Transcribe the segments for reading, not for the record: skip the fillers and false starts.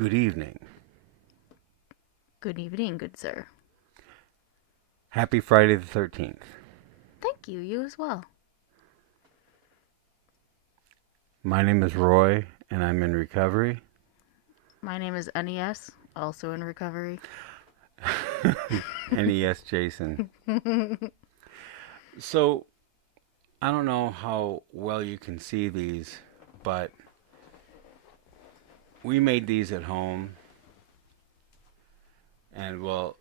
Good evening. Good evening, good sir. Happy Friday the 13th. Thank you, you as well. My name is Roy, and I'm in recovery. My name is NES, also in recovery. NES Jason. So, I don't know how well you can see these, but we made these at home. And, well,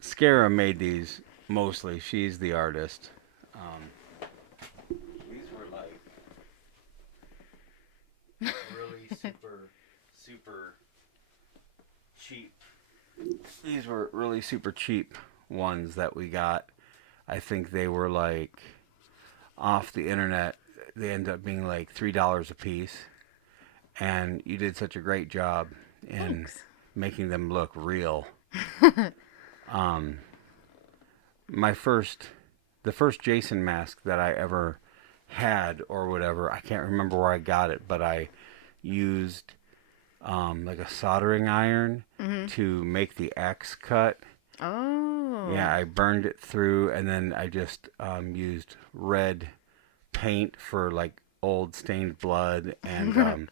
Scara made these mostly. She's the artist. These were like really super cheap. These were really super cheap ones that we got. I think they were like off the internet. They ended up being like $3 a piece. And you did such a great job in Thanks. making them look real. Um, the first Jason mask that I ever had or whatever, I can't remember where I got it, but I used like a soldering iron to make the X cut. Oh. Yeah, I burned it through, and then I just used red paint for like old stained blood, and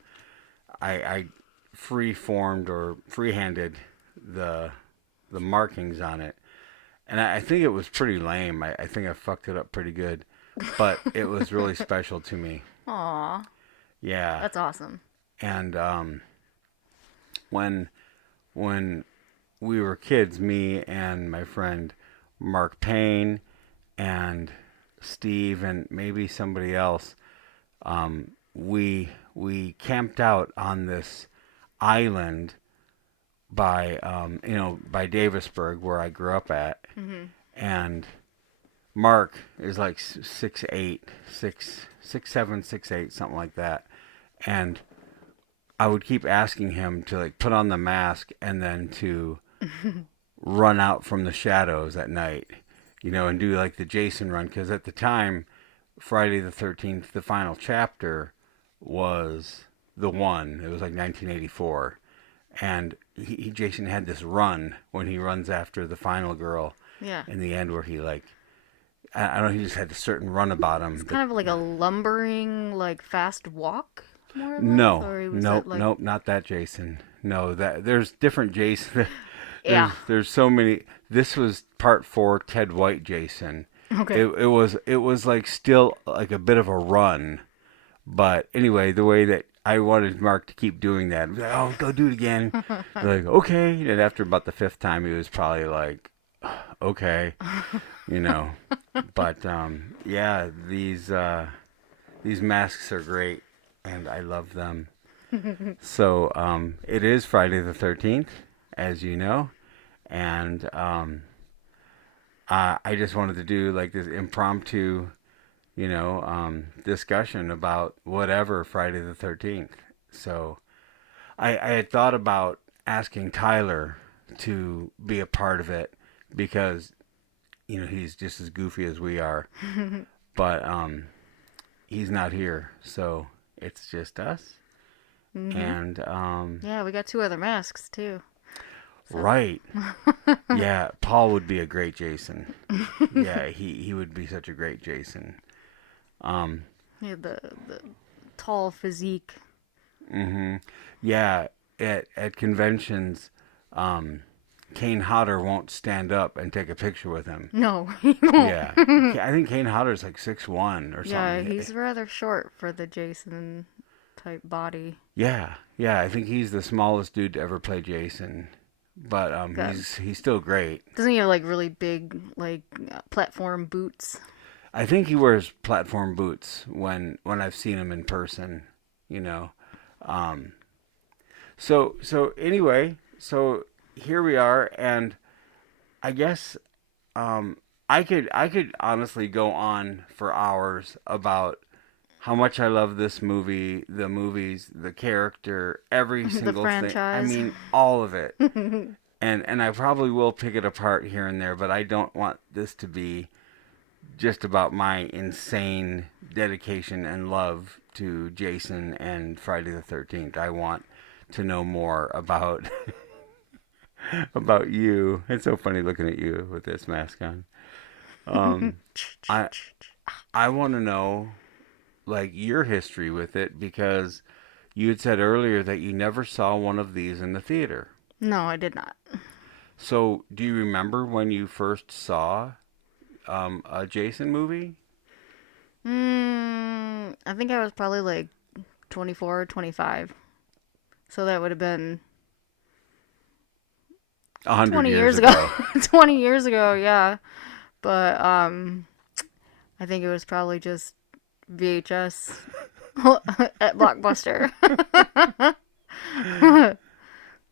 I free-formed or free-handed the markings on it. And I think it was pretty lame. I think I fucked it up pretty good. But it was really special to me. Aw, Yeah. that's awesome. And when when we were kids, me and my friend Mark Payne and Steve and maybe somebody else, we camped out on this island by by Davisburg where I grew up at, and Mark is like 6'8", 6'7", 6'8", something like that, and I would keep asking him to like put on the mask and then to run out from the shadows at night, and do like the Jason run, because at the time, Friday the 13th, the final chapter was the one. It was like 1984, and Jason had this run when he runs after the final girl Yeah. in the end, where he like I don't know, he just had a certain run about him. It's kind of like a lumbering, like fast walk, more or less. No, Or was nope, it like? nope, not that Jason. No, that there's different Jason. Yeah. There's so many. This was part 4, Ted White Jason. Okay. It was like still like a bit of a run, but anyway, the way that I wanted Mark to keep doing that, I was like, oh, go do it again. Like, okay, and after about the 5th time, he was probably like, okay, you know. But yeah, these masks are great, and I love them. So it is Friday the 13th, as you know, and I just wanted to do like this impromptu, discussion about whatever Friday the 13th. So I had thought about asking Tyler to be a part of it because, he's just as goofy as we are, but he's not here, so it's just us. And Yeah, we got 2 other masks too. So. right, yeah, Paul would be a great Jason. Yeah, he would be such a great Jason. Yeah, the tall physique. Yeah, at conventions, Kane Hodder won't stand up and take a picture with him. No, he won't. Yeah, I think Kane Hodder's like 6'1" or Yeah, something. he's rather short for the Jason type body. Yeah, I think he's the smallest dude to ever play Jason, but God. he's still great. Doesn't he have like really big like platform boots? I think he wears platform boots when I've seen him in person. You know, um, so anyway, so here we are, and I guess I could honestly go on for hours about how much I love this movie, the movies, the character, every The single thing. I franchise. mean, all of it. And I probably will pick it apart here and there, but I don't want this to be just about my insane dedication and love to Jason and Friday the 13th. I want to know more about about you. It's so funny looking at you with this mask on. Um, I I want to know like your history with it because you had said earlier that you never saw one of these in the theater. No, I did not. So, do you remember when you first saw a Jason movie? I think I was probably like 24 or 25. So that would have been 100 20 years years ago. ago. 20 years ago, yeah. But I think it was probably just VHS at Blockbuster.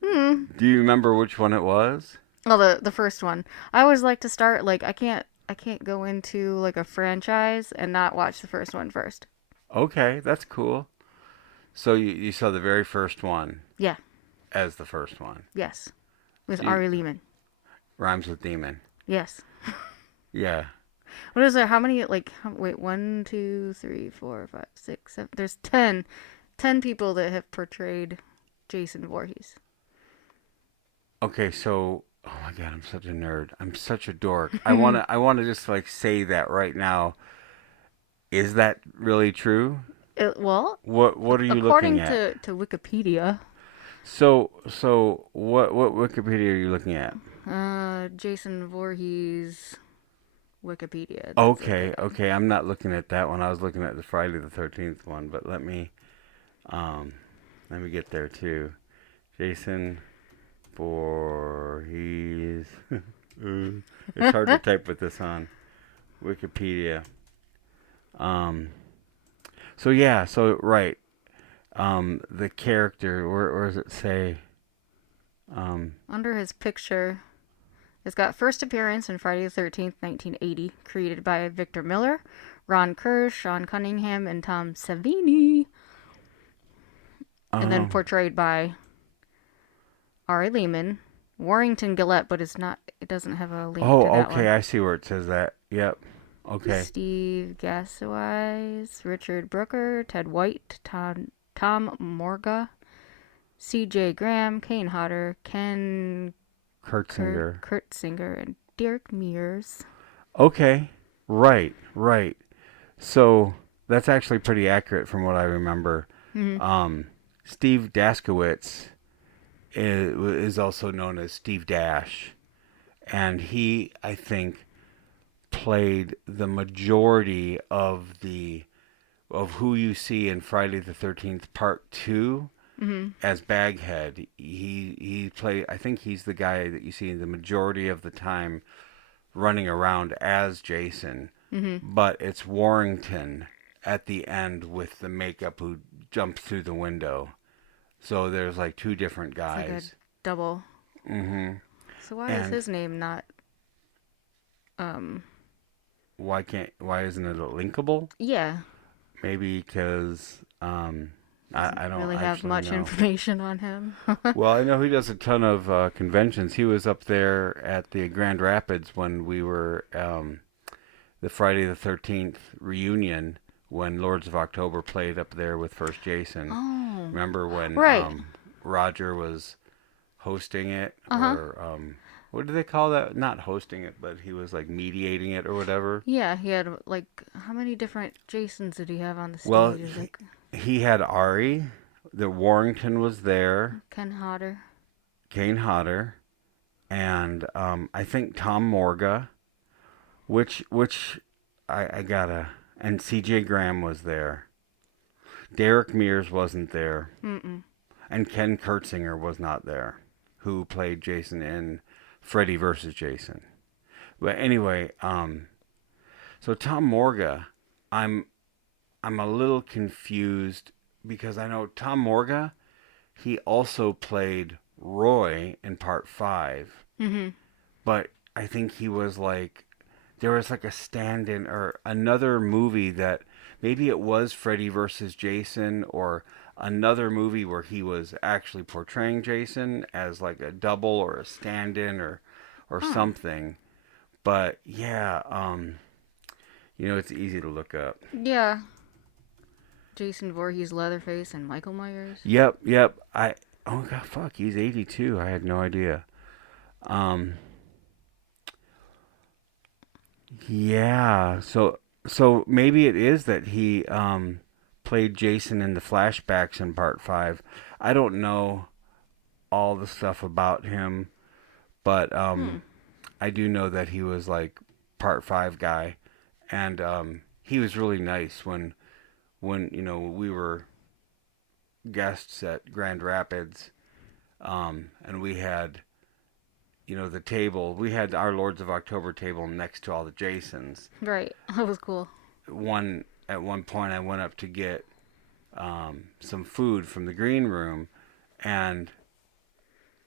Do you remember which one it was? Well, the first one. I always like to start like I can't go into like a franchise and not watch the first one first. Okay, that's cool. So you saw the very first one Yeah. as the first one. Yes. With Do you, Ari Lehman. rhymes with demon. Yes. Yeah. What is there? How many? Like, wait, 1, 2, 3, 4, 5, 6, 7. There's 10 people that have portrayed Jason Voorhees. Okay, so oh my god, I'm such a nerd. I'm such a dork. I wanna just like say that right now. Is that really true? Well, What are you looking according at? to Wikipedia, So what Wikipedia are you looking at? Jason Voorhees Wikipedia. That's what Okay, they have. okay. I'm not looking at that one. I was looking at the Friday the 13th one, but um let me get there too. Jason Voorhees. It's hard to type with this on Wikipedia. Um so yeah, so right. The character, where does it say? Under his picture, it's got first appearance in Friday the 13th, 1980, created by Victor Miller, Ron Kerr, Sean Cunningham, and Tom Savini, and then Oh, portrayed by Ari Lehman, Warrington Gillette, but it doesn't have a link to that okay. one. I see where it says that. Yep. Okay. Steve Gasawise, Richard Brooker, Ted White, Tom Morga, C.J. Graham, Kane Hodder, Ken Kurtzinger. Kurtzinger, and Dirk Mears. Okay. Right. So that's actually pretty accurate from what I remember. Mm-hmm. Steve Daskowitz is also known as Steve Dash, and he, I think, played the majority of who you see in Friday the 13th Part 2 Mm-hmm. as Baghead. He played, I think he's the guy that you see the majority of the time running around as Jason, Mm-hmm. but it's Warrington at the end with the makeup who jumps through the window. So there's like two different It's like a guys. double. Mm-hmm. So why is And his name not? Um. why isn't it linkable? Yeah. Maybe because I don't Really have actually much know. information on him. Well, I know he does a ton of conventions. He was up there at the Grand Rapids when we were the Friday the 13th reunion when Lords of October played up there with First Jason. Oh. Remember when Right. Roger was hosting it? Uh-huh. Or what do they call that? Not hosting it, but he was like mediating it or whatever. Yeah, he had like how many different Jasons did he have on the stage? Well, It was like he had Ari, the Warrington was there, Ken Hodder. Kane Hodder, and I think Tom Morga, which I gotta, and C.J. Graham was there. Derek Mears wasn't there, Mm-mm. and Ken Kurtzinger was not there, who played Jason in Freddy vs. Jason. But anyway, so Tom Morga, I'm a little confused because I know Tom Morga, he also played Roy in Part 5, Mm-hmm. but I think he was like, there was like a stand-in or another movie that maybe it was Freddy versus Jason or another movie where he was actually portraying Jason as like a double or a stand-in or Huh. something. But yeah, it's easy to look up. Yeah. Jason Voorhees, Leatherface, and Michael Myers. Yep. Oh god, fuck, he's 82. I had no idea. Um, yeah. So maybe it is that he played Jason in the flashbacks in part 5. I don't know all the stuff about him, but I do know that he was like part 5 guy, and he was really nice when we were guests at Grand Rapids, and we had the table. We had our Lords of October table next to all the Jasons. Right. That was cool. At one point, I went up to get some food from the green room, and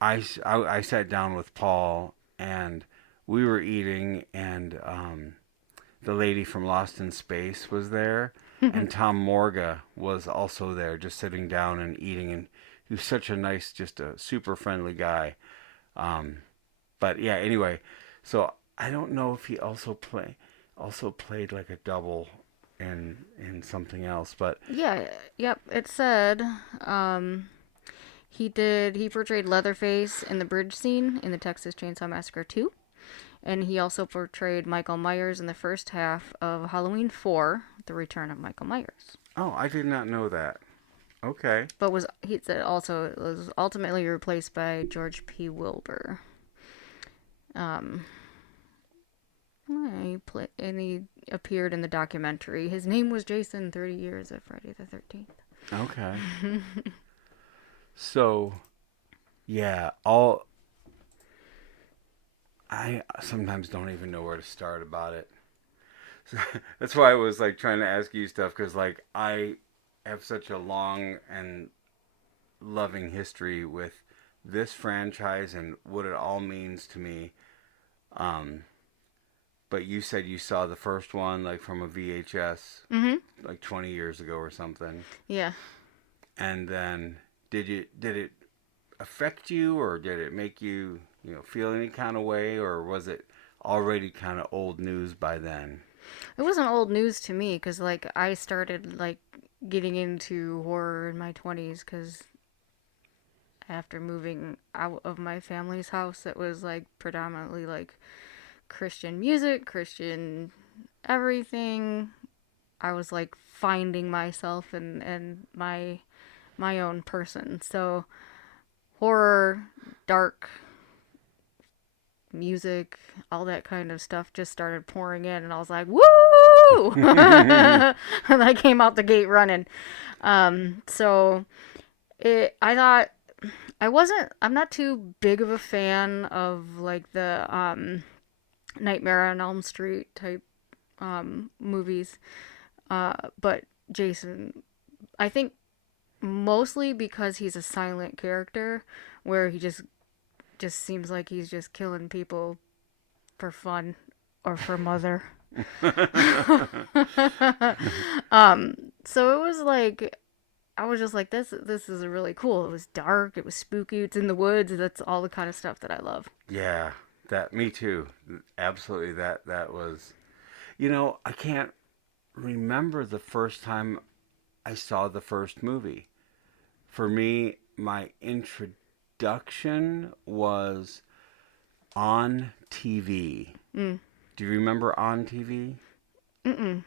I sat down with Paul, and we were eating, and the lady from Lost in Space was there, and Tom Morga was also there, just sitting down and eating, and he was such a nice, just a super friendly guy. But yeah, anyway, so I don't know if he also played like a double in something else, but Yeah, yep. It said he portrayed Leatherface in the bridge scene in the Texas Chainsaw Massacre 2. And he also portrayed Michael Myers in the first half of Halloween 4, The Return of Michael Myers. oh, I did not know that. Okay. But was ultimately replaced by George P. Wilbur. He appeared in the documentary. His name was Jason, 30 Years of Friday the 13th. Okay. So, yeah, I sometimes don't even know where to start about it. So, that's why I was like trying to ask you stuff, because like I have such a long and loving history with this franchise and what it all means to me. But you said you saw the first one like from a VHS, like 20 years ago or something. Yeah. And then did it affect you, or did it make you feel any kind of way, or was it already kind of old news by then? It wasn't old news to me, because like I started like getting into horror in my 20s, because after moving out of my family's house, it was like predominantly like Christian music, Christian everything. I was like finding myself and my own person. So horror, dark music, all that kind of stuff just started pouring in, and I was like, woo! And I came out the gate running. So I thought I'm not too big of a fan of like the Nightmare on Elm Street type movies. But Jason, I think mostly because he's a silent character, where he just seems like he's just killing people for fun or for mother. So it was like, I was just like, this is really cool. It was dark, it was spooky, it's in the woods. That's all the kind of stuff that I love. Yeah, me too. Absolutely, that was. I can't remember the first time I saw the first movie. For me, my introduction was on TV. Do you remember on TV? Mm-mm.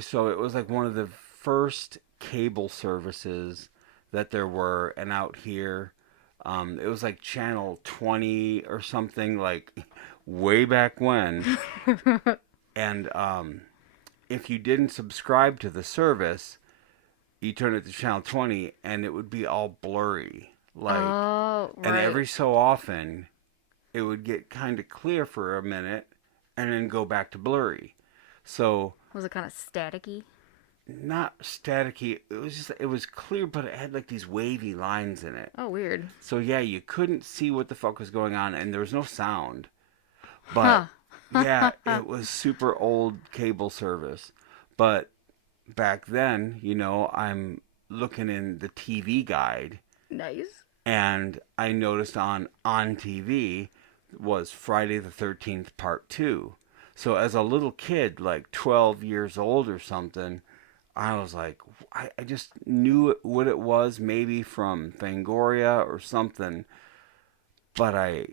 So it was like one of the first cable services that there were, and out here, it was like channel 20 or something, like way back when. And if you didn't subscribe to the service, you turn it to channel 20 and it would be all blurry. Like, oh, right. And every so often, it would get kind of clear for a minute and then go back to blurry. So was it kind of staticky? Not staticky. It was clear, but it had like these wavy lines in it. Oh, weird. So yeah, you couldn't see what the fuck was going on, and there was no sound. But yeah, it was super old cable service. But back then, I'm looking in the TV guide. Nice. And I noticed on TV was Friday the 13th Part 2. So as a little kid, like 12 years old or something, I was like, I just knew what it was, maybe from Fangoria or something. But I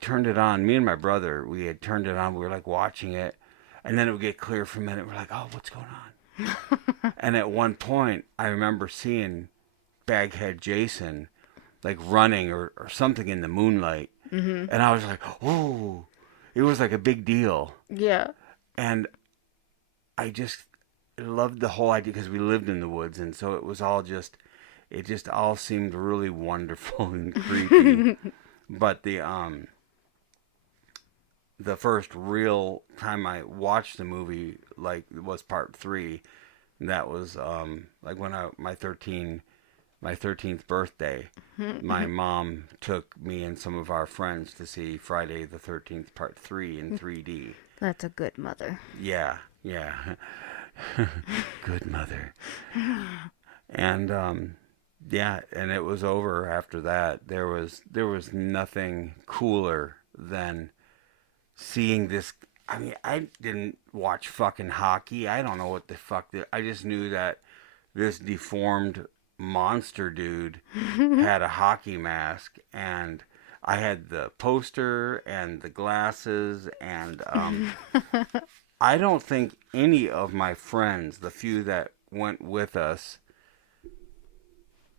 turned it on. Me and my brother, we had turned it on. We were like watching it, and then it would get clear for a minute. We're like, oh, what's going on? And at one point, I remember seeing Baghead Jason like running or something in the moonlight, and I was like, oh, it was like a big deal. Yeah. And I just loved the whole idea because we lived in the woods, and so it was all just, it just all seemed really wonderful and creepy. But the first real time I watched the movie like was part 3. That was like when my 13th birthday. My mom took me and some of our friends to see Friday the 13th part 3 in 3D. That's a good mother. Yeah, yeah. Good mother. And yeah, and it was over after that. There was nothing cooler than seeing this. I mean, I didn't watch fucking hockey. I don't know what the fuck. I just knew that this deformed monster dude had a hockey mask, and I had the poster and the glasses, and I don't think any of my friends, the few that went with us,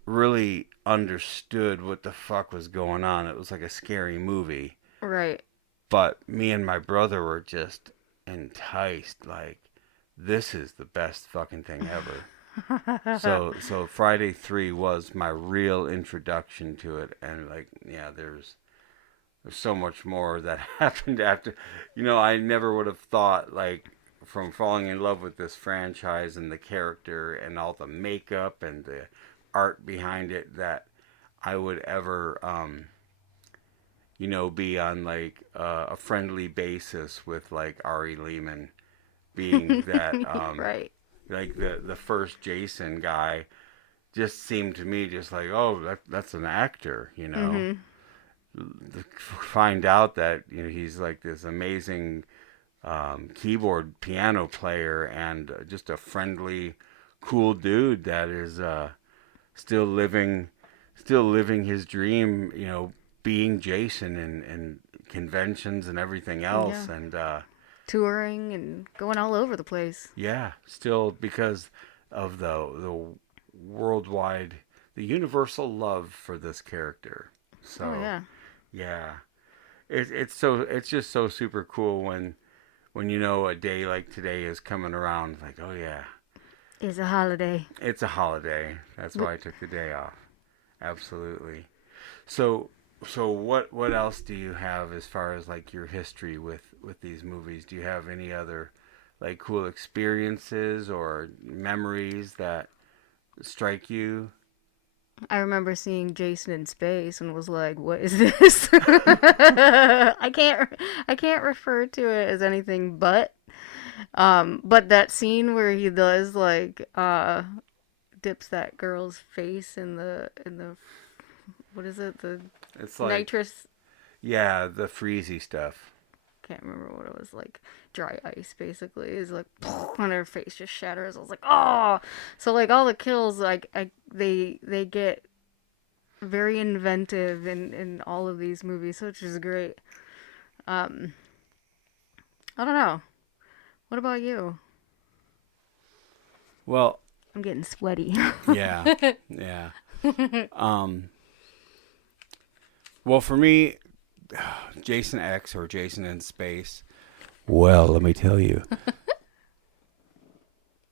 really understood what the fuck was going on. It was like a scary movie. Right. But me and my brother were just enticed. Like, this is the best fucking thing ever. So Friday 3 was my real introduction to it. And like, yeah, there's so much more that happened after. I never would have thought, like, from falling in love with this franchise and the character and all the makeup and the art behind it, that I would ever be on like a friendly basis with like Ari Lehman, being that right. like the first Jason guy just seemed to me just like, oh, that's an actor. Find out that he's like this amazing keyboard piano player and just a friendly, cool dude that is still living his dream, being Jason and conventions and everything else. Yeah. And touring and going all over the place. Yeah, still because of the worldwide, the universal love for this character. So yeah, it's just so super cool when a day like today is coming around. Like, oh yeah, it's a holiday. It's a holiday. That's why I took the day off. Absolutely. So what else do you have as far as like your history with these movies? Do you have any other like cool experiences or memories that strike you? I remember seeing Jason in space and was like, "What is this?" I can't refer to it as anything but that scene where he does like dips that girl's face in the what is it, it's like nitrous, yeah, the freezy stuff. Can't remember what it was, like dry ice basically. Is like on her face just shatters. I was like, oh. So like all the kills, like they get very inventive in all of these movies, which is great. I don't know. What about you? Well, I'm getting sweaty. Yeah. Well, for me, Jason X, or Jason in Space, well, let me tell you,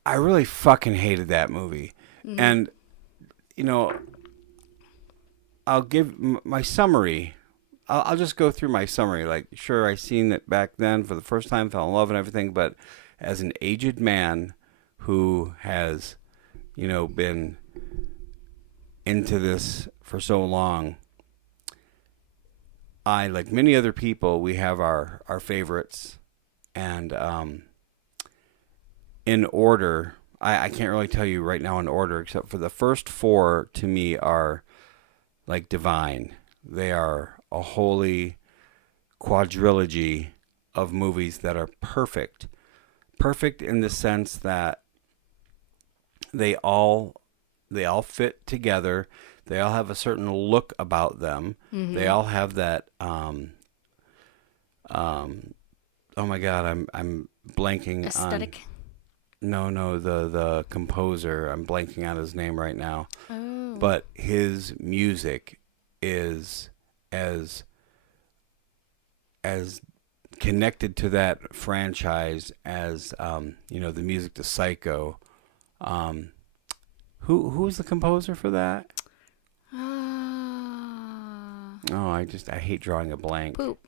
I really fucking hated that movie. Mm-hmm. And, I'll give my summary. I'll just go through my summary. Like, sure, I seen it back then for the first time, fell in love and everything, but as an aged man who has, been into this for so long, I, like many other people, we have our favorites, and in order, I can't really tell you right now in order, except for the first 4 to me are like divine. They are a holy quadrilogy of movies that are perfect. Perfect in the sense that they all fit together. They all have a certain look about them. Mm-hmm. They all have that oh my god, I'm blanking Aesthetic. on the composer. I'm blanking on his name right now. Oh. But his music is as connected to that franchise as the music to Psycho. Who's the composer for that? I hate drawing a blank. Poop.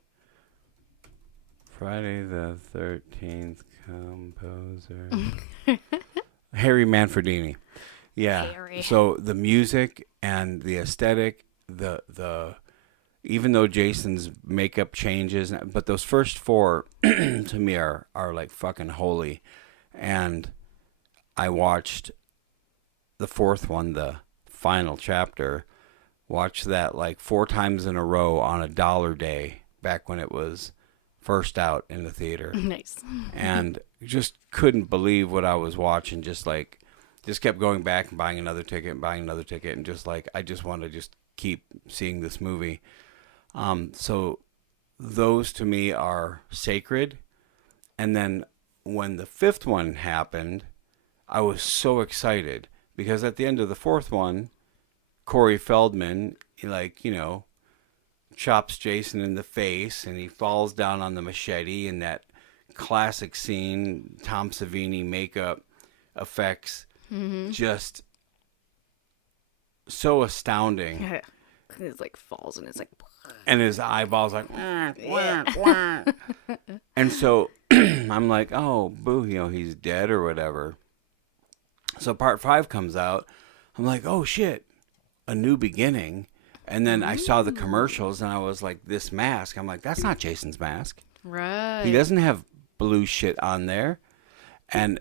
Friday the 13th composer. Harry Manfredini. Yeah. Harry. So the music and the aesthetic, the even though Jason's makeup changes, but those first four to me are like fucking holy. And I watched the fourth one, the final chapter, watched that like 4 times in a row on a $1 day back when it was first out in the theater. Nice. And just couldn't believe what I was watching. Just kept going back and buying another ticket and just like, I just want to just keep seeing this movie. So those to me are sacred. And then when the 5th one happened, I was so excited because at the end of the 4th one, Corey Feldman, chops Jason in the face and he falls down on the machete, and that classic scene, Tom Savini makeup effects, just so astounding. It like falls and it's like, and his eyeballs like, wah, wah. And so I'm like, oh, boo, he's dead or whatever. So part 5 comes out. I'm like, oh shit, a new beginning. And then I saw the commercials and I was like, this mask. I'm like, that's not Jason's mask. right. He doesn't have blue shit on there. And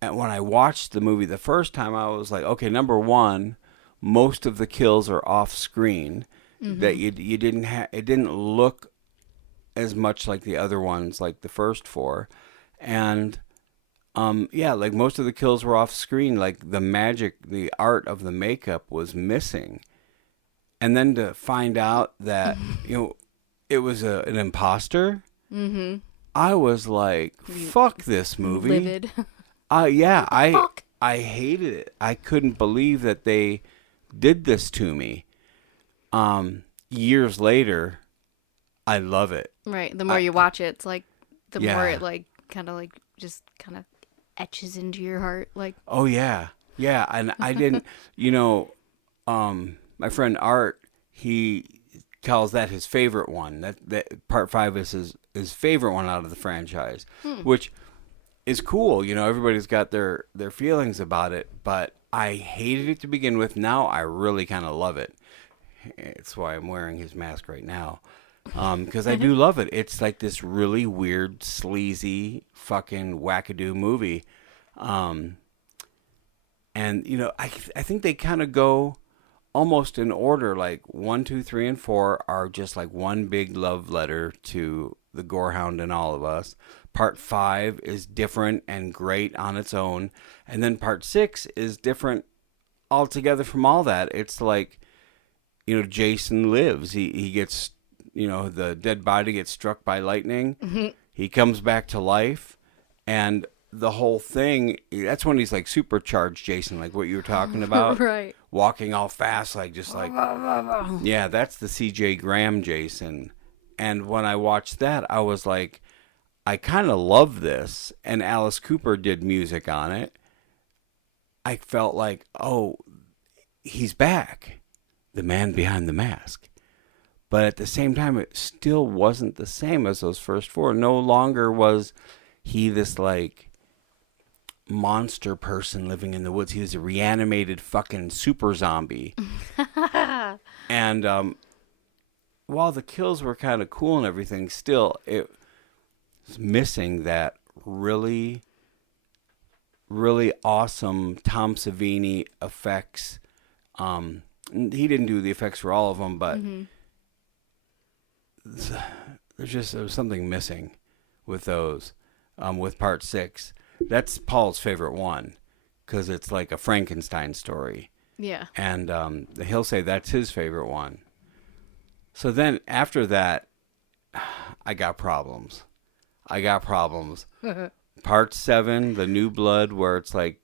when I watched the movie the first time, I was like, okay, number one, most of the kills are off screen. That you didn't have. It didn't look as much like the other ones, like the first 4. And like most of the kills were off screen. Like the magic, the art of the makeup was missing. And then to find out that it was an imposter, I was like, "Fuck this movie!" Livid. I hated it. I couldn't believe that they did this to me. Years later, I love it. Right. The more you watch it, it's like the Yeah. more it like kind of like just kind of etches into your heart. Like, Oh yeah, yeah. And I didn't, my friend Art, he calls that his favorite one. That part 5 is his favorite one out of the franchise, which is cool. Everybody's got their feelings about it, but I hated it to begin with. Now I really kind of love it. It's why I'm wearing his mask right now. Because I do love it. It's like this really weird, sleazy, fucking wackadoo movie. And, I think they kind of go almost in order. Like 1, 2, 3, and 4 are just like one big love letter to the Gorehound and all of us. Part 5 is different and great on its own. And then part 6 is different altogether from all that. It's like, Jason lives. He gets, the dead body gets struck by lightning. He comes back to life. And the whole thing, that's when he's like supercharged Jason, like what you were talking about. right. Walking all fast, like just like, yeah, that's the CJ Graham Jason. And when I watched that, I was like, I kind of love this. And Alice Cooper did music on it. I felt like, oh, he's back. The man behind the mask. But at the same time, it still wasn't the same as those first 4. No longer was he this like monster person living in the woods. He was a reanimated fucking super zombie. And while the kills were kind of cool and everything, still it was missing that really, really awesome Tom Savini effects. He didn't do the effects for all of them, but there was something missing with those. With part 6, that's Paul's favorite one. because it's like a Frankenstein story. Yeah. And he'll say that's his favorite one. So then after that, I got problems. Part 7, The New Blood, where it's like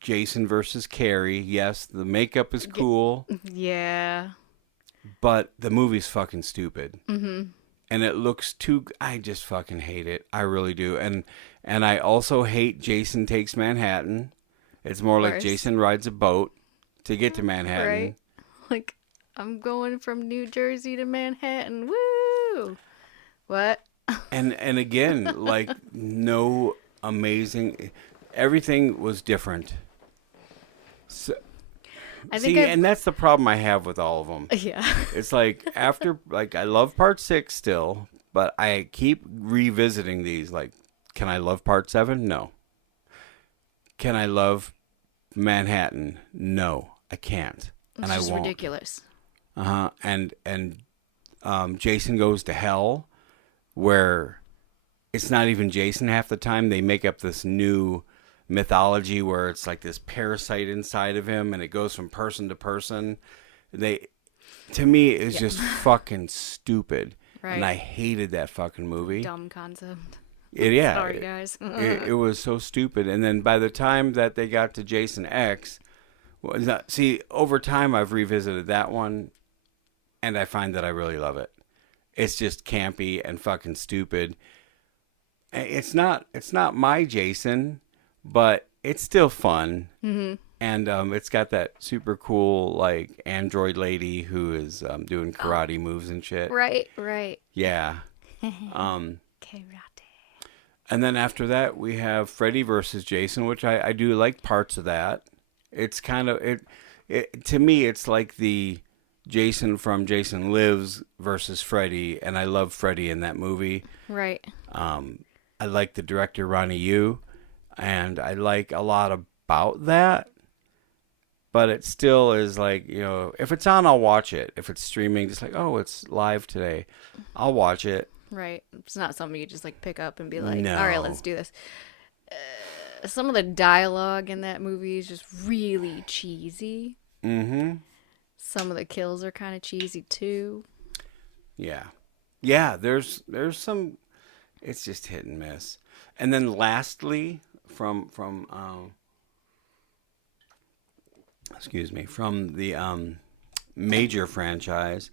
Jason versus Carrie. Yes, the makeup is cool. Yeah. But the movie's fucking stupid. Mm-hmm. And it looks too... I just fucking hate it. I really do. And I also hate Jason Takes Manhattan. It's more like Jason rides a boat to get to Manhattan. Right. Like, I'm going from New Jersey to Manhattan. Woo! What? And again, like, no amazing... Everything was different. So, and that's the problem I have with all of them. Yeah. It's like, after... Like, I love Part 6 still, but I keep revisiting these. Like, can I love Part 7? No. Can I love Manhattan? No, I can't. And I won't. It's ridiculous. And Jason Goes to Hell, where it's not even Jason half the time. They make up this new mythology where it's like this parasite inside of him, and it goes from person to person. To me, it's just fucking stupid. Right. And I hated that fucking movie. Dumb concept. Sorry, guys. it was so stupid. And then by the time that they got to Jason X, over time I've revisited that one, and I find that I really love it. It's just campy and fucking stupid. It's not my Jason, but it's still fun. Mm-hmm. And it's got that super cool like android lady who is doing karate moves and shit. Right. Yeah. Karate. And then after that, we have Freddy versus Jason, which I do like parts of that. It's kind of it to me. It's like the Jason from Jason Lives versus Freddy, and I love Freddy in that movie. Right. I like the director Ronnie Yu, and I like a lot about that. But it still is like, if it's on, I'll watch it. If it's streaming, just like, oh, it's live today, I'll watch it. Right. It's not something you just like pick up and be like, no. All right, let's do this. Some of the dialogue in that movie is just really cheesy. Mm-hmm. Some of the kills are kind of cheesy too. Yeah. There's some. It's just hit and miss. And then lastly, from the major franchise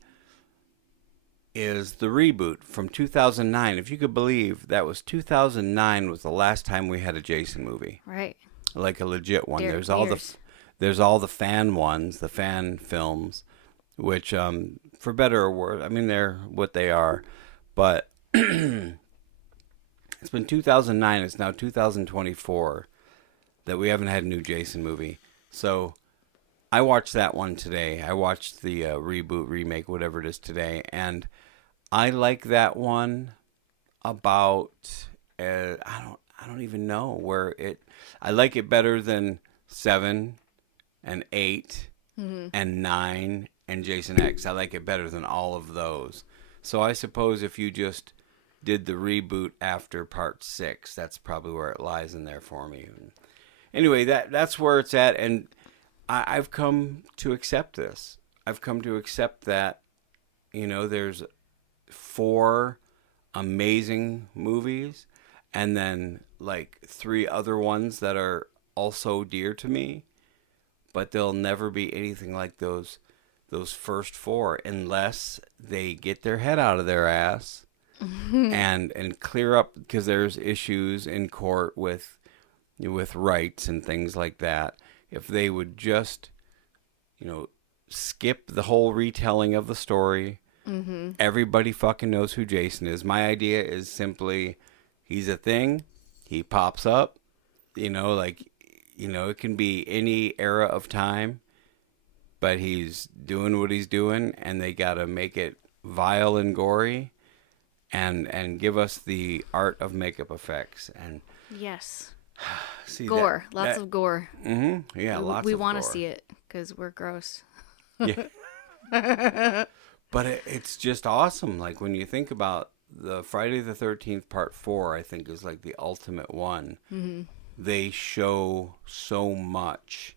is the reboot from 2009. If you could believe, that was 2009 was the last time we had a Jason movie. Right. Like a legit one. There's all the fan ones, the fan films, which for better or worse, I mean they're what they are, but it's been 2009, it's now 2024 that we haven't had a new Jason movie. So I watched that one today. I watched the reboot, remake, whatever it is today, and I like that one about I don't even know where it. I like it better than 7 and 8 and 9 and Jason X. I like it better than all of those. So I suppose if you just did the reboot after Part 6, that's probably where it lies in there for me. Anyway, that's where it's at, and I've come to accept this. I've come to accept that, there's 4 amazing movies and then like 3 other ones that are also dear to me, but they'll never be anything like those first 4 unless they get their head out of their ass and clear up, because there's issues in court with rights and things like that. If they would just, skip the whole retelling of the story, everybody fucking knows who Jason is. My idea is simply, he's a thing, he pops up, it can be any era of time, but he's doing what he's doing, and they gotta make it vile and gory, and give us the art of makeup effects. And yes. See, gore. Lots of gore. Mm-hmm. Yeah, lots of gore. We want to see it because we're gross. Yeah. But it's just awesome. Like, when you think about the Friday the 13th Part 4, I think is like the ultimate one. Mm-hmm. they show so much,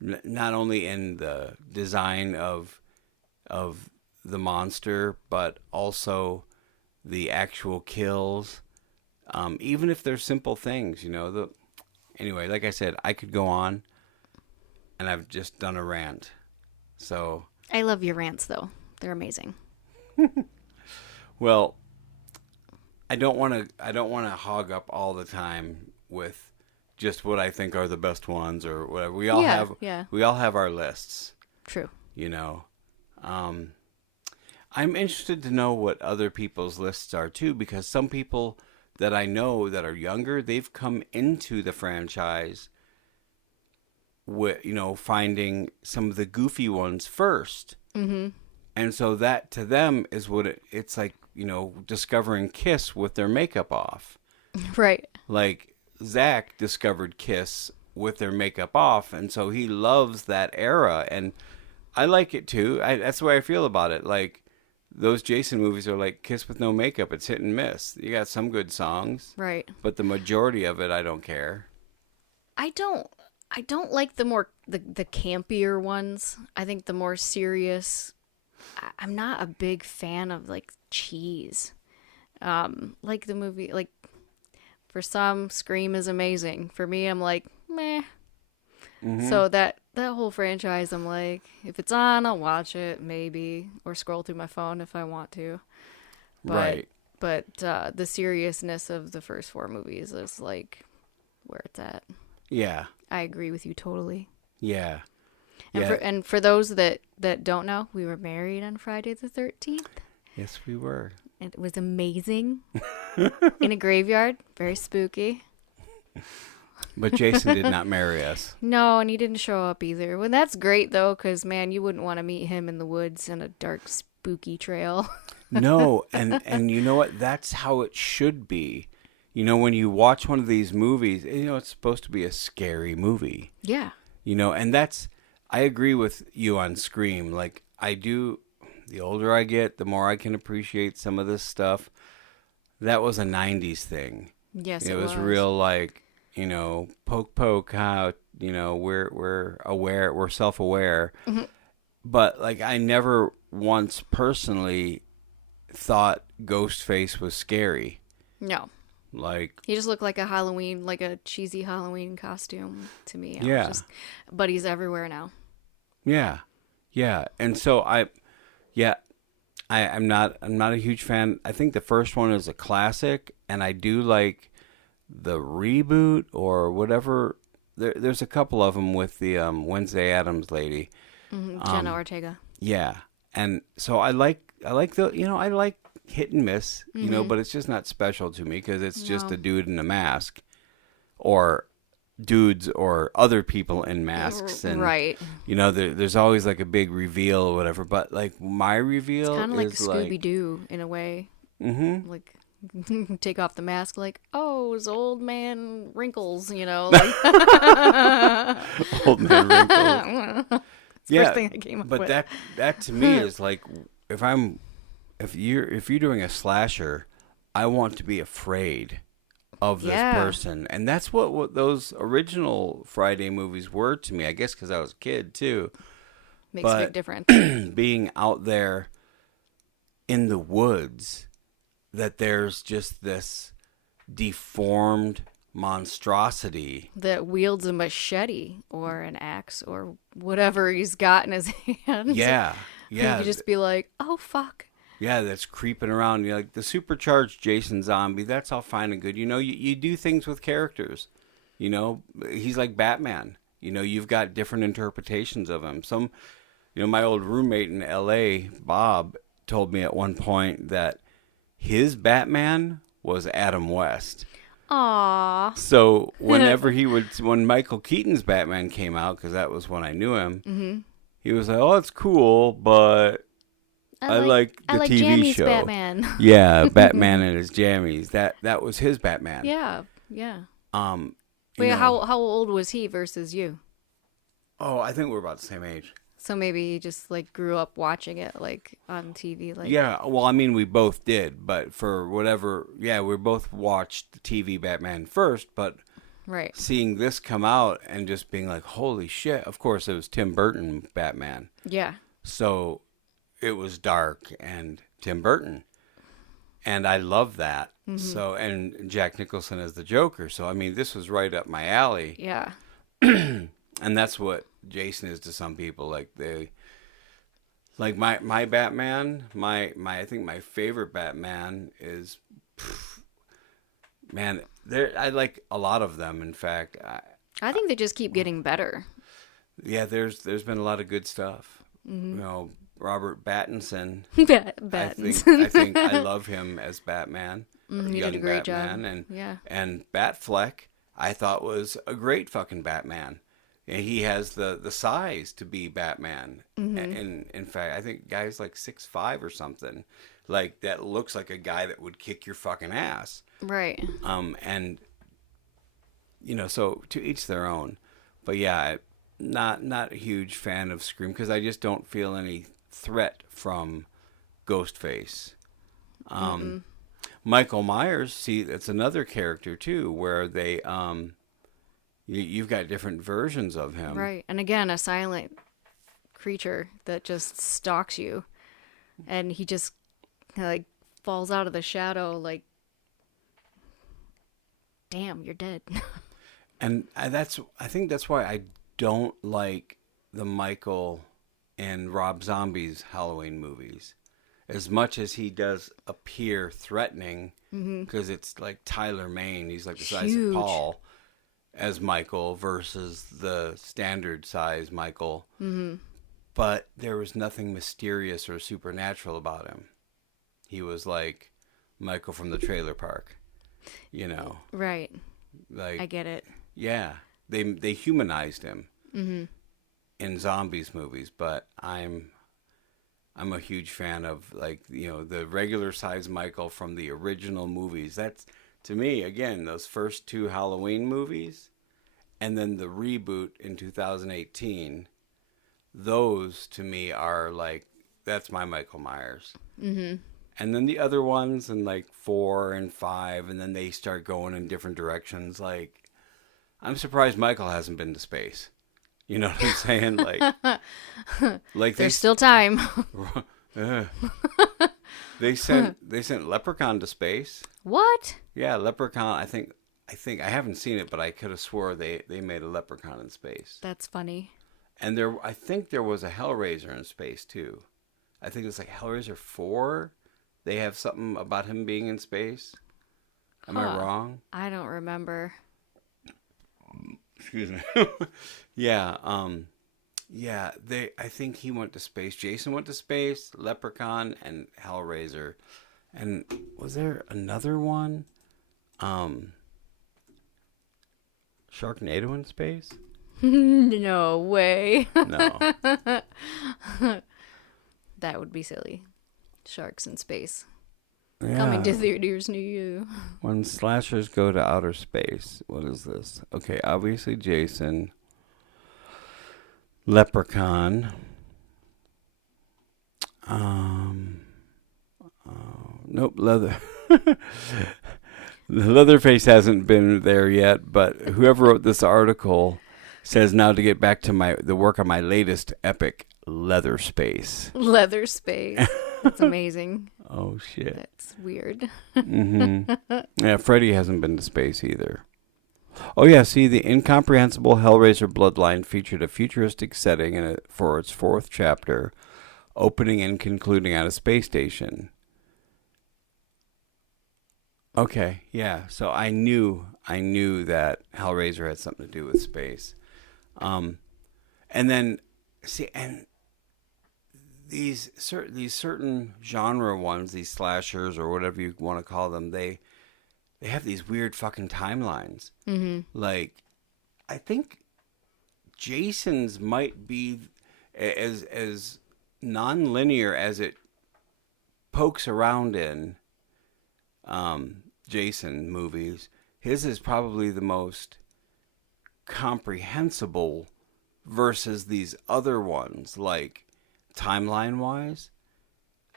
not only in the design of the monster, but also the actual kills. Even if they're simple things, anyway, like I said, I could go on, and I've just done a rant. So I love your rants, though. They're amazing. Well, I don't want to hog up all the time with just what I think are the best ones or whatever. We all have our lists, True. you know. I'm interested to know what other people's lists are too, because some people that I know that are younger, they've come into the franchise with, finding some of the goofy ones first. Mm-hmm. And so that to them is what it's like, discovering Kiss with their makeup off. Right. Like Zach discovered Kiss with their makeup off, and so he loves that era, and I like it too. That's the way I feel about it. Like, those Jason movies are like Kiss with no makeup. It's hit and miss. You got some good songs, right? But the majority of it, I don't care. I don't like the more the campier ones. I think the more serious. I'm not a big fan of like cheese. Like the movie, like for some, Scream is amazing. For me, I'm like meh. Mm-hmm. So that whole franchise, I'm like, if it's on, I'll watch it maybe, or scroll through my phone if I want to. But, right. But the seriousness of the first 4 movies is like where it's at. Yeah. I agree with you totally. Yeah. And for those that don't know, we were married on Friday the 13th. Yes, we were. It was amazing. In a graveyard. Very spooky. But Jason did not marry us. No, and he didn't show up either. Well, that's great, though, because, man, you wouldn't want to meet him in the woods in a dark, spooky trail. No, and you know what? That's how it should be. When you watch one of these movies, it's supposed to be a scary movie. Yeah. And I agree with you on Scream. Like, I do, the older I get, the more I can appreciate some of this stuff. That was a 90s thing. Yes, it was real, like, poke, how, we're aware, we're self-aware. Mm-hmm. But, like, I never once personally thought Ghostface was scary. No. Like, he just looked like a cheesy Halloween costume to me. Yeah. But he's everywhere now. Yeah. Yeah. And so I'm not a huge fan. I think the first one is a classic, and I do like the reboot or whatever. There's a couple of them with the Wednesday Addams lady, Jenna Ortega. Yeah, and so I like I like hit and miss, but it's just not special to me because it's just a dude in a mask, or dudes or other people in masks, and right. There's always like a big reveal or whatever. But like my reveal, it's kind of like Scooby Scooby-Doo in a way. Mm-hmm. Like. Take off the mask, like, oh, it's old man wrinkles, Like... Old man wrinkles. First thing I came up but with. that to me is like, if you're doing a slasher, I want to be afraid of this person, and that's what those original Friday movies were to me. I guess because I was a kid too. Makes a big difference. Being out there in the woods. That there's just this deformed monstrosity that wields a machete or an axe or whatever he's got in his hands. Yeah. You could just be like, oh, fuck. Yeah, that's creeping around. You're like the supercharged Jason Zombie, that's all fine and good. You do things with characters. He's like Batman. You've got different interpretations of him. My old roommate in L.A., Bob, told me at one point that his Batman was Adam West. Aww. So when Michael Keaton's Batman came out, because that was when I knew him, he was like, "Oh, it's cool, but I like the TV Jammies show." Batman. Yeah, Batman and his jammies. That was his Batman. Yeah. Wait, how old was he versus you? Oh, I think we're about the same age. So maybe he just like grew up watching it like on TV. Like yeah, well, I mean, we both did, but for whatever, we both watched the TV Batman first, but Right. seeing this come out and just being like, holy shit. Of course, it was Tim Burton Batman. Yeah. So it was dark and Tim Burton. And I love that. So, and Jack Nicholson as the Joker. So, I mean, this was right up my alley. Yeah. And that's what Jason is to some people. Like my Batman, I think my favorite Batman is, man, I like a lot of them. In fact, I think they just keep getting better. yeah, there's been a lot of good stuff. You know, Robert Pattinson. Pattinson. I think I love him as Batman. He did a great Batman, job. And Batfleck, I thought was a great fucking Batman. And he has the size to be Batman. And in fact, I think guy's like 6'5" or something. Like that looks like a guy that would kick your fucking ass. Right. And you know, so to each their own. But yeah, not a huge fan of Scream because I just don't feel any threat from Ghostface. Michael Myers, see, that's another character too, where they you've got different versions of him. Right. And again, a silent creature that just stalks you, and he just like falls out of the shadow like, damn, you're dead. And I think that's why I don't like the Michael and Rob Zombie's Halloween movies. As much as he does appear threatening, because it's like Tyler Mane, he's like the size of Paul as Michael versus the standard size Michael. But there was nothing mysterious or supernatural about him. He was like Michael from the trailer park, you know. Right. Like I get it. Yeah, they humanized him in zombies movies, but I'm a huge fan of, like, you know, the regular size Michael from the original movies. That's, to me, again, those first two Halloween movies and then the reboot in 2018. Those, to me, are like, that's my Michael Myers. And then the other ones in like 4 and 5, and then they start going in different directions. Like, I'm surprised Michael hasn't been to space. You know what I'm saying? Like there's still time. They sent Leprechaun to space. What? Yeah, Leprechaun. I think I haven't seen it, but I could have swore they made a Leprechaun in space. That's funny. And I think there was a Hellraiser in space too. I think it's like Hellraiser 4. They have something about him being in space. Am I wrong? I don't remember. Excuse me. Yeah, I think he went to space. Jason went to space, Leprechaun, and Hellraiser. And was there another one? Sharknado in space? No way. No. That would be silly. Sharks in space. Yeah. Coming to theaters near you. When slashers go to outer space. What is this? Okay, obviously Jason. Leprechaun. Nope, Leather. Leatherface hasn't been there yet, but whoever wrote this article says now to get back to the work on my latest epic, Leather Space. Leather space. That's amazing. Oh, shit. That's weird. Yeah, Freddy hasn't been to space either. Oh, yeah, see, the incomprehensible Hellraiser Bloodline featured a futuristic setting for its 4th chapter, opening and concluding at a space station. Okay, yeah, so I knew that Hellraiser had something to do with space. And then, see, and these certain genre ones, these slashers or whatever you want to call them, they have these weird fucking timelines. Like, I think Jason's might be as non-linear as it pokes around in Jason movies. His is probably the most comprehensible versus these other ones, like timeline wise,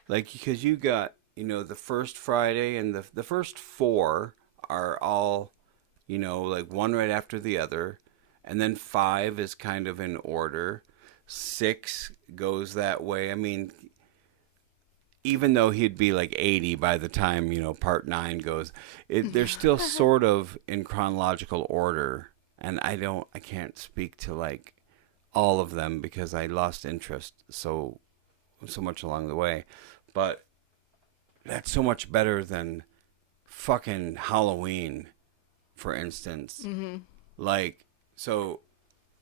like, because you got, you know, the first Friday and the first 4 are all like one right after the other. And then 5 is kind of in order. 6 goes that way. I mean, even though he'd be like 80 by the time, part 9 goes, they're still sort of in chronological order. And I can't speak to like all of them because I lost interest so much along the way. But that's so much better than fucking Halloween, for instance. Mm-hmm. Like, so,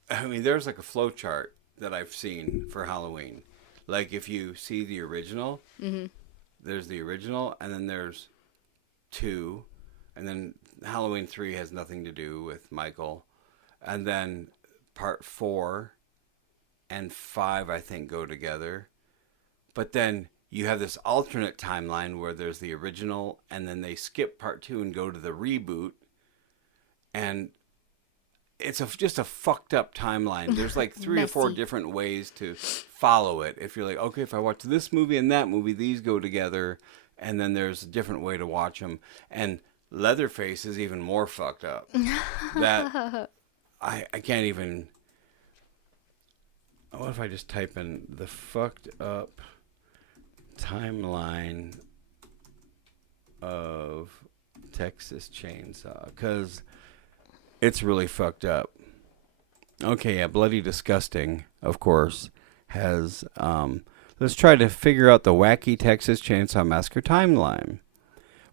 I mean, there's like a flow chart that I've seen for Halloween. Like, if you see the original, Mm-hmm. there's the original, and then there's 2, and then Halloween 3 has nothing to do with Michael. And then part 4 and 5, I think, go together. But then you have this alternate timeline where there's the original, and then they skip part 2 and go to the reboot. And it's just a fucked up timeline. There's like 3 or 4 different ways to follow it. If you're like, okay, if I watch this movie and that movie, these go together. And then there's a different way to watch them. And Leatherface is even more fucked up. That I can't even. What if I just type in the fucked up timeline of Texas Chainsaw? Because it's really fucked up. Okay, yeah, Bloody Disgusting, of course, has. Let's try to figure out the wacky Texas Chainsaw Massacre timeline.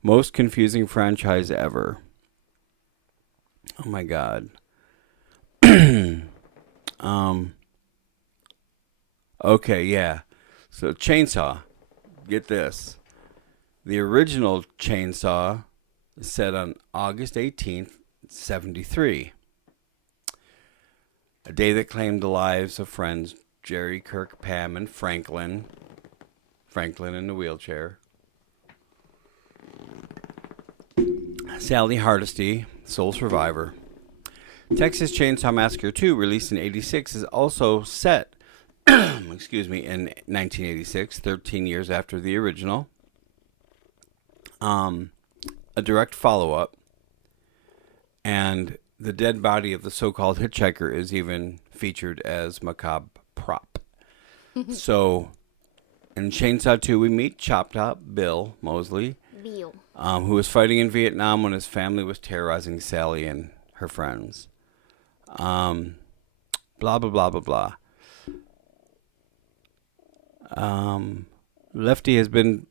Most confusing franchise ever. Oh my god. Okay, yeah. So Chainsaw, get this. The original Chainsaw is set on August 18th, 73. A day that claimed the lives of friends Jerry, Kirk, Pam, and Franklin. Franklin in the wheelchair. Sally Hardesty, sole survivor. Texas Chainsaw Massacre 2, released in 86, is also set excuse me, in 1986, 13 years after the original. A direct follow-up. And the dead body of the so-called hitchhiker is even featured as macabre prop. So, in Chainsaw 2, we meet Chop Top Bill Mosley, who was fighting in Vietnam when his family was terrorizing Sally and her friends. Blah, blah, blah, blah, blah. Lefty has been...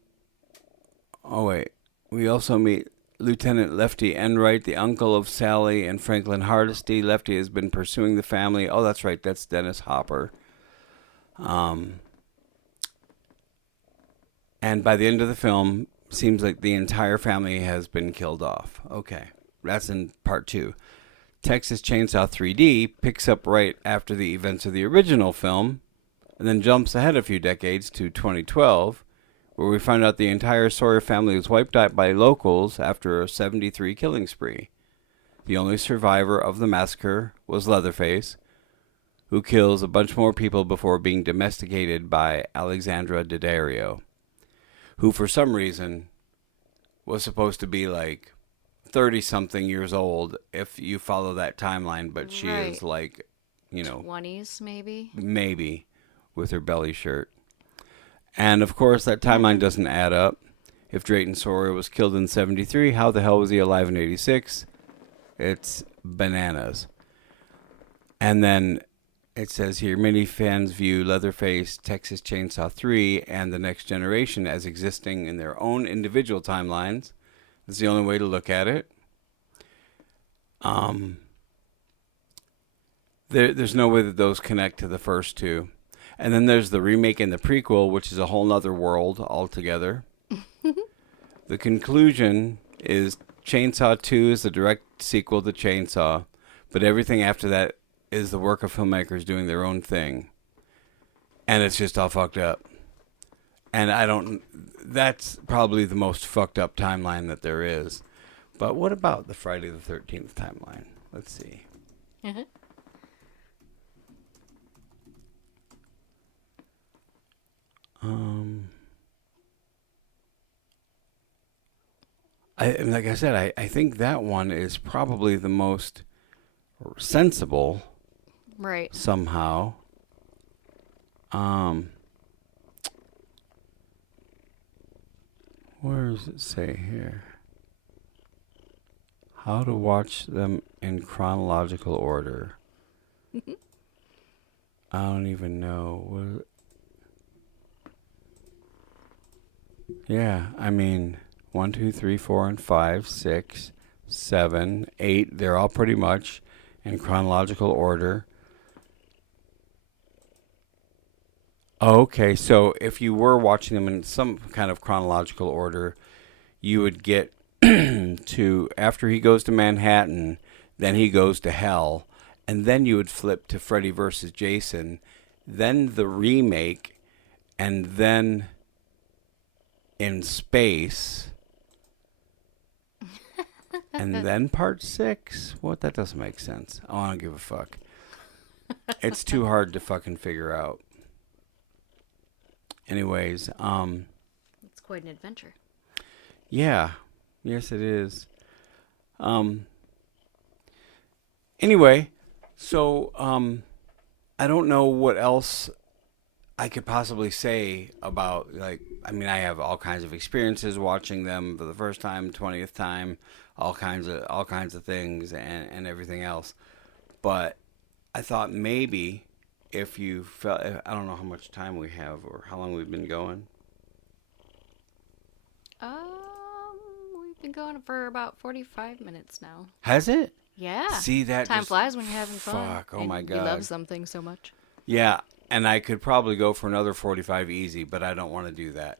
Oh, wait. We also meet Lieutenant Lefty Enright, the uncle of Sally and Franklin Hardesty. Lefty has been pursuing the family. Oh, that's right. That's Dennis Hopper. And by the end of the film, seems like the entire family has been killed off. Okay. That's in part 2. Texas Chainsaw 3D picks up right after the events of the original film, and then jumps ahead a few decades to 2012, where we find out the entire Sawyer family was wiped out by locals after a 73 killing spree. The only survivor of the massacre was Leatherface, who kills a bunch more people before being domesticated by Alexandra Daddario, who for some reason was supposed to be like 30-something years old if you follow that timeline, but she is like, 20s maybe? Maybe. With her belly shirt. And of course that timeline doesn't add up. If Drayton Sawyer was killed in 73, how the hell was he alive in 86? It's bananas. And then it says here, many fans view Leatherface, Texas Chainsaw 3, and The Next Generation as existing in their own individual timelines. That's the only way to look at it. There's no way that those connect to the first two. And then there's the remake and the prequel, which is a whole nother world altogether. The conclusion is Chainsaw 2 is the direct sequel to Chainsaw, but everything after that is the work of filmmakers doing their own thing. And it's just all fucked up. And that's probably the most fucked up timeline that there is. But what about the Friday the 13th timeline? Let's see. Mm-hmm. like I said, I think that one is probably the most sensible Right. somehow. Where does it say here? How to watch them in chronological order. I don't even know. Yeah, I mean, 1, 2, 3, 4, and 5, 6, 7, 8. They're all pretty much in chronological order. Okay, so if you were watching them in some kind of chronological order, you would get to after he goes to Manhattan, then he goes to hell, and then you would flip to Freddy versus Jason, then the remake, and then in space, and then part 6. What? That doesn't make sense. Oh, I don't give a fuck. It's too hard to fucking figure out. Anyways, It's quite an adventure. yeah. Yes, it is. Anyway, so I don't know what else I could possibly say about, like, I mean, I have all kinds of experiences watching them for the first time, 20th time, all kinds of things and everything else. But I thought maybe if you felt, I don't know how much time we have or how long we've been going. We've been going for about 45 minutes now. Has it? Yeah. See, that time flies when you're having fun. Fuck, oh and my God. You love something so much. Yeah, and I could probably go for another 45 easy, but I don't want to do that.